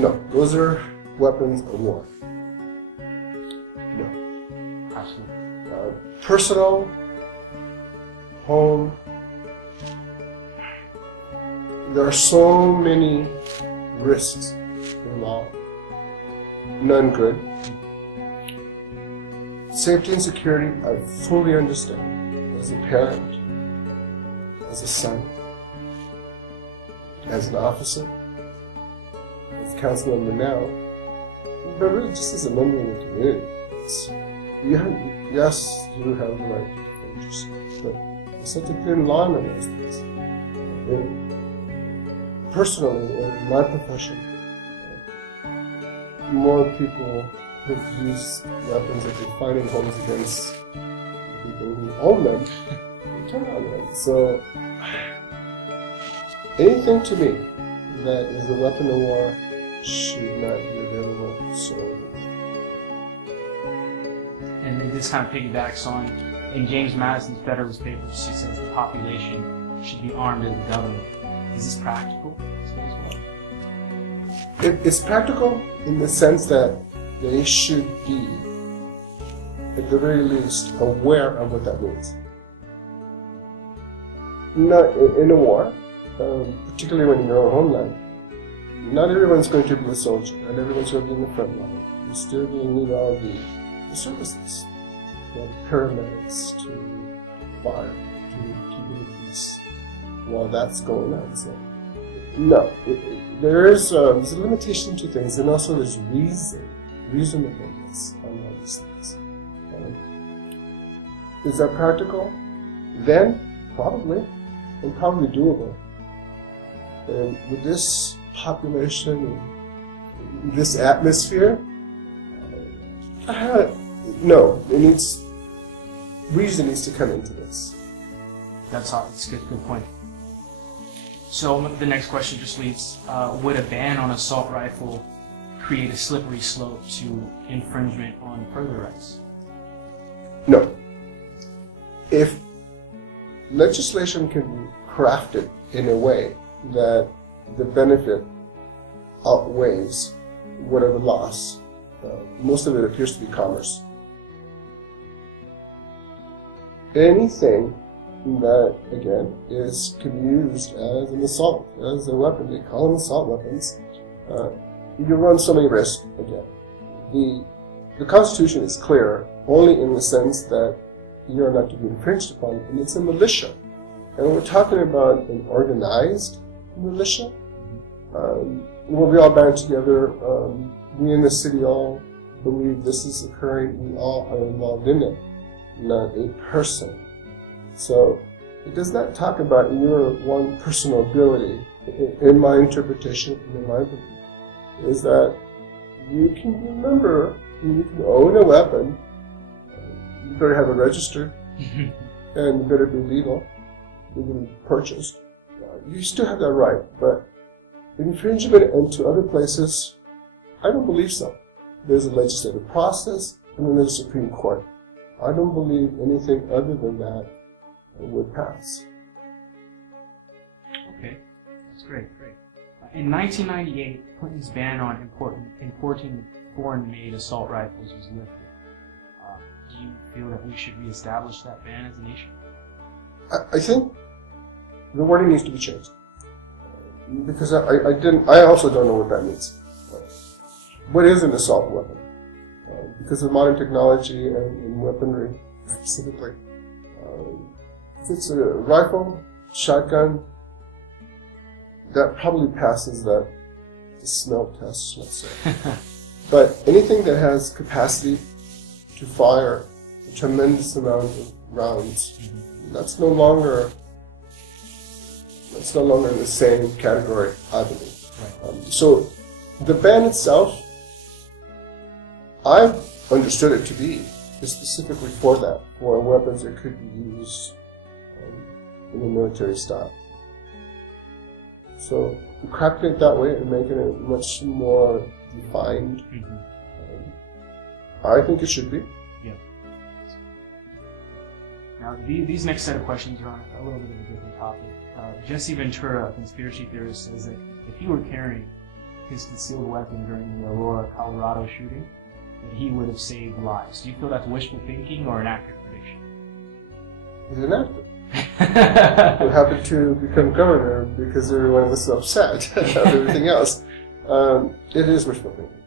No, those are weapons of war. No. Absolutely. Personal, home. There are so many risks involved. None good. Safety and security, I fully understand. As a parent, as a son, as an officer, as councilman now, but really just as a member of the community. Yes, you have the right to defend yourself, but there's such a thin line on those things. Personally, in my profession, more people who use weapons that they find in homes against people who own them turn on them. So, anything to me that is a weapon of war should not be available to soldiers. And this kind of piggybacks on, in James Madison's Federalist Papers, he says the population should be armed as the government. Is this practical as well? It's practical in the sense that they should be, at the very least, aware of what that means. Not in a war, particularly when in your own homeland, not everyone's going to be a soldier, not everyone's going to be in the front line. You're still going to need all the services, the paramedics, to fire, to keep the peace while that's going on. So, no, there's a limitation to things, and also there's reasonableness on all these things. Is that practical? Then, probably, and probably doable. And with this population, and this atmosphere, no, reason needs to come into this. That's a good point. So the next question just leaves, would a ban on assault rifle create a slippery slope to infringement on further rights? No. If legislation can be crafted in a way that the benefit outweighs whatever loss, most of it appears to be commerce. Anything that, again, can be used as an assault, as a weapon, they call them assault weapons, you run so many risks, again. The Constitution is clear only in the sense that you are not to be infringed upon, and it's a militia. And when we're talking about an organized militia, where we all band together, we in the city all believe this is occurring, we all are involved in it, not a person. So it does not talk about your one personal ability. In my interpretation, in my belief, is that you can be a member, you can own a weapon, you better have it registered, and it better be legal, you can be purchased. You still have that right, but infringement into other places, I don't believe so. There's a legislative process, and then there's a Supreme Court. I don't believe anything other than that would pass. Okay, that's great. In 1998, Clinton's ban on importing foreign-made assault rifles was lifted. Do you feel that we should reestablish that ban as a nation? I think the wording needs to be changed, because I also don't know what that means. What is an assault weapon? Because of modern technology and weaponry specifically. If it's a rifle, shotgun, that probably passes the smell test, let's say. But anything that has capacity to fire a tremendous amount of rounds, that's no longer in the same category, I believe. Right. So the ban itself, I've understood it to be specifically for that, for weapons that could be used in the military style. So crafting it that way and making it much more defined, I think it should be. Yeah. Now, these next set of questions are on a little bit of a different topic. Jesse Ventura, a conspiracy theorist, says that if you were carrying his concealed weapon during the Aurora, Colorado shooting, that he would have saved lives. Do you feel that's wishful thinking or an accurate prediction? He's an actor. Who happened to become governor because everyone was so upset about everything else. It is wishful thinking.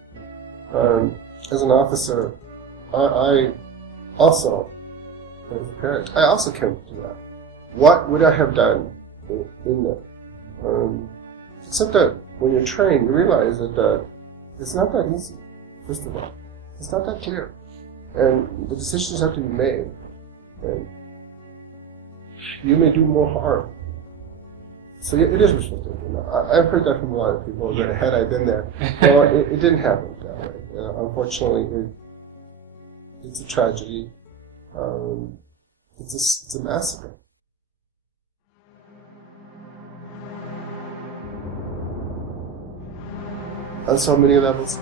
As an officer, I also, as a parent, I also came to that. What would I have done in that? Except that when you're trained, you realize that it's not that easy, first of all. It's not that clear. And the decisions have to be made. And you may do more harm. So yeah, it is wishful thinking. I've heard that from a lot of people that had I been there. Well, it didn't happen that way. Unfortunately, it's a tragedy. It's a massacre. On so many levels.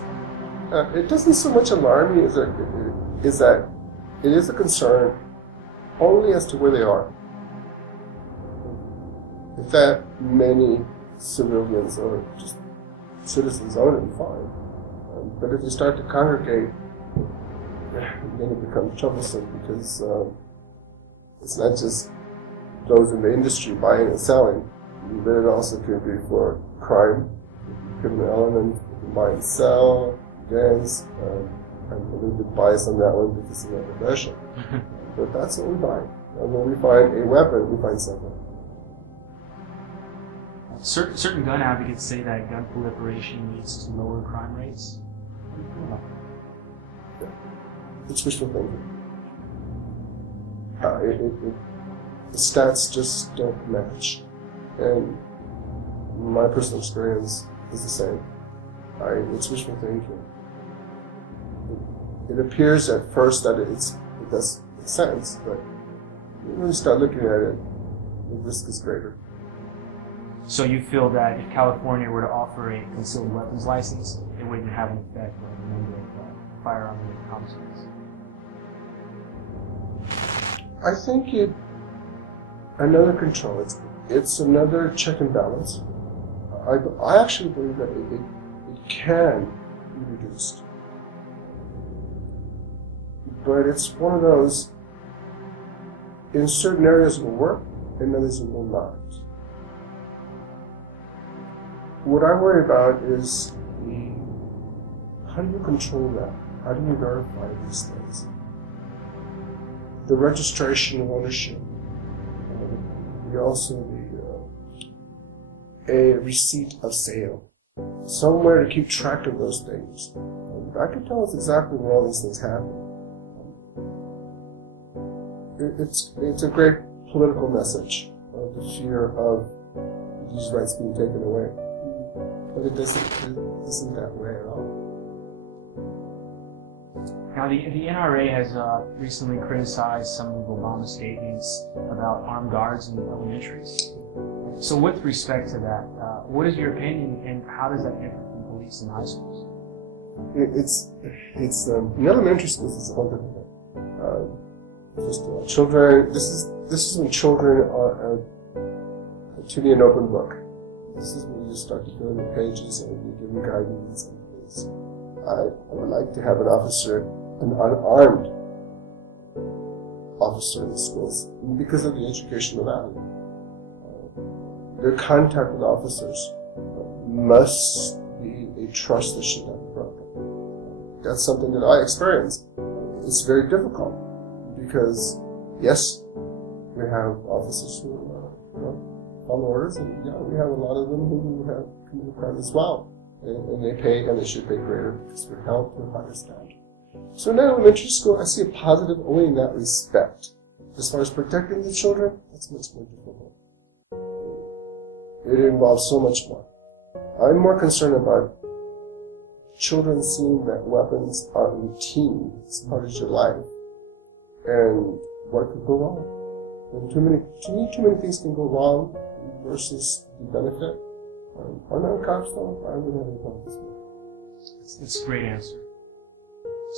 It doesn't so much alarm me as that it is a concern only as to where they are. If that many civilians or just citizens own it, fine. But if they start to congregate, then it becomes troublesome because it's not just those in the industry buying and selling, but it also could be for crime, criminal element, buy and sell, gangs. I'm a little bit biased on that one because of my profession. But that's what we find. And when we find a weapon, we find something. Certain gun advocates say that gun proliferation leads to lower crime rates. What do you feel about that? Yeah. It's wishful thinking. The stats just don't match. And my personal experience is the same. It's wishful thinking. It appears at first that it does make sense, but when you start looking at it, the risk is greater. So you feel that if California were to offer a concealed weapons license, it wouldn't have an effect on the number of firearm-related homicides? I think another control. It's another check and balance. I actually believe that it can be reduced. But it's one of those, in certain areas it will work, in others it will not. What I worry about is how do you control that? How do you verify these things? The registration of ownership. Also a receipt of sale. Somewhere to keep track of those things. That can tell us exactly where all these things happen. It's a great political message of the fear of these rights being taken away. But it isn't that way at all. Now, the NRA has recently criticized some of Obama's statements about armed guards in elementaries. So with respect to that, what is your opinion and how does that differ from police in high schools? In elementary schools it's a whole different thing. First of all, children, this is when children are to be an open book. This is when you start to fill in the pages and you give them guidance and things. I would like to have an unarmed officer in the schools because of the educational value. Their contact with officers must be a trust that should not be broken. That's something that I experienced. It's very difficult because, yes, we have officers who follow orders, and yeah, we have a lot of them who have committed crime as well. And they pay, and they should pay greater because we're held to a higher standard. So in elementary school, I see a positive only in that respect. As far as protecting the children, that's much more difficult. It involves so much more. I'm more concerned about children seeing that weapons are routine, it's part of your life, and what could go wrong. And to me, too many things can go wrong versus the benefit. I'm not a cop, so I wouldn't have any problems. That's a great answer.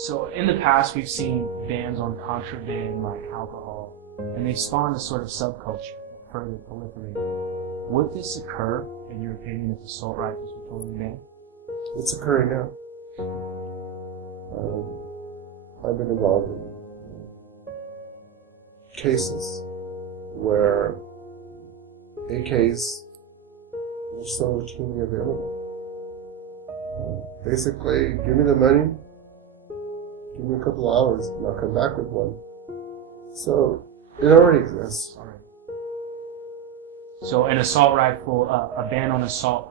So in the past, we've seen bans on contraband like alcohol, and they've spawned a sort of subculture that further proliferated. Would this occur, in your opinion, if assault rifles were totally banned? It's occurring now. I've been involved in cases where AKs were so routinely available. Basically, give me the money, give me a couple of hours, and I'll come back with one. So, it already exists. All right. So an assault rifle, a ban on assault,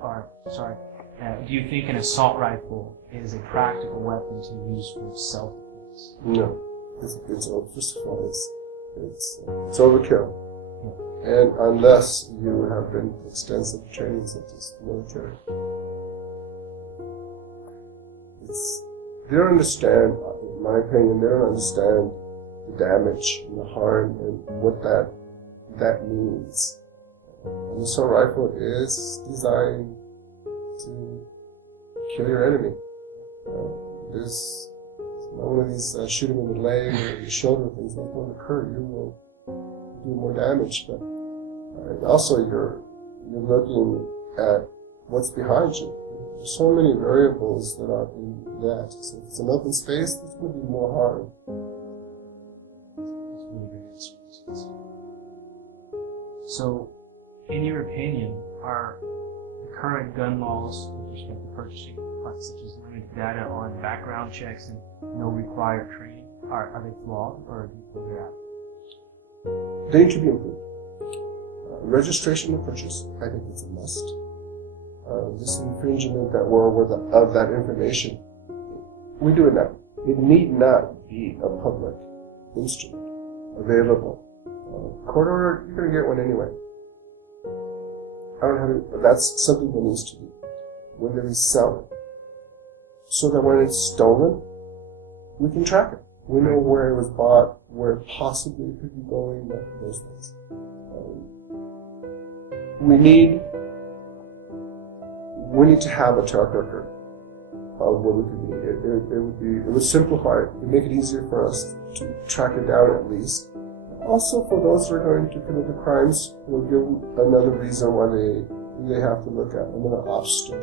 do you think an assault rifle is a practical weapon to use for self-defense? No. First of all, it's overkill. Yeah. And unless you have been extensive training such as military. They don't understand, in my opinion, they don't understand the damage and the harm and what that means. An assault rifle is designed to kill your enemy. There's not one of these shoot him in the leg or the shoulder things that won't occur. You will do more damage. But also you're looking at what's behind you. There's so many variables that are in that. So if it's an open space, there's going to be more harm. So, in your opinion, are the current gun laws with respect to purchasing, such as limited data on background checks and no required training, are they flawed, or do you feel they're adequate? They need to be improved. Registration of purchase, I think it's a must. This infringement that we're aware of that information, we do it now. It need not be a public instrument available. Court order, you're going to get one anyway. I don't have it, but that's something that needs to be when they resell it, so that when it's stolen, we can track it. We know where it was bought, where it possibly could be going, those things. We need to have a track record of what it could be. It would simplify it. It would make it easier for us to track it down at least. Also, for those who are going to commit the crimes, we'll give them another reason why they have to look at, another obstacle.